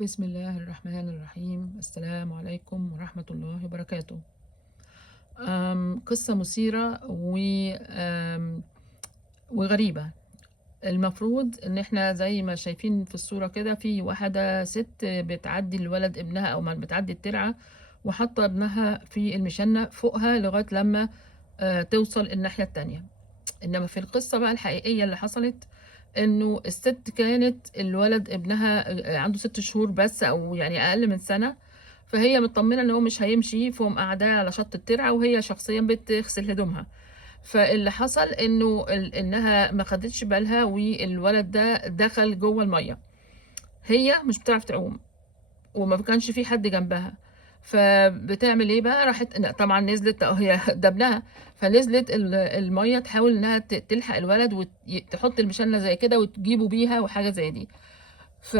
بسم الله الرحمن الرحيم. السلام عليكم ورحمة الله وبركاته. قصة مثيرة وغريبة. المفروض ان احنا زي ما شايفين في الصورة كده، في واحدة ست بتعدي الولد ابنها او ما بتعدي الترعة، وحاطة ابنها في المشنة فوقها لغاية لما توصل الناحية التانية. انما في القصة بقى الحقيقية اللي حصلت، انه الست كانت الولد ابنها عنده 6 شهور بس، او يعني اقل من سنة. فهي مطمنة ان هو مش هيمشي، فهم قاعدة على شط الترعة وهي شخصيا بتغسل هدومها. فاللي حصل انه انها ما خدتش بالها، والولد ده دخل جوه المية. هي مش بتعرف تعوم، وما كانش في حد جنبها. فبتعمل ايه بقى؟ راحت طبعا نزلت، هي ده ابنها. فنزلت الميه تحاول انها تلحق الولد وتحط المشنه زي كده وتجيبه بيها وحاجه زي دي. ف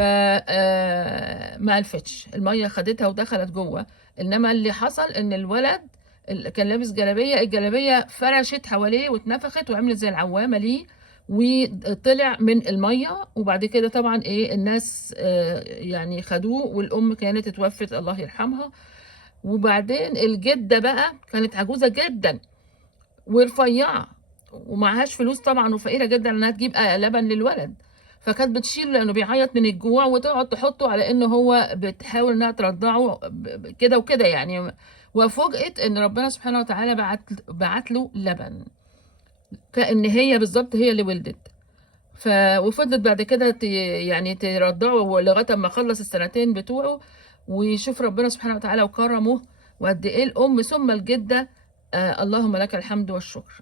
ما عرفتش، الميه خدتها ودخلت جوه. انما اللي حصل ان الولد كان لابس جلابيه، الجلابيه فرشت حواليه واتنفخت وعملت زي العوامه ليه، وطلع من الميه. وبعد كده طبعا ايه، الناس يعني خدوه، والام كانت اتوفت الله يرحمها. وبعدين الجده بقى كانت عجوزه جدا ورفيعه، ومعهاش فلوس طبعا، وفقيره جدا انها تجيب لبن للولد. فكانت بتشيل لانه بيعيط من الجوع، وتقعد تحطه على انه هو بتحاول انها ترضعه كده وكده يعني. وفوجئت ان ربنا سبحانه وتعالى بعت له لبن، كأن هي بالظبط هي اللي ولدت. وفضلت بعد كده يعني ترضعه لغايه ما خلص السنتين بتوعه. ويشوف ربنا سبحانه وتعالى وكرمه، وقد ايه الام ثم الجده. اللهم لك الحمد والشكر.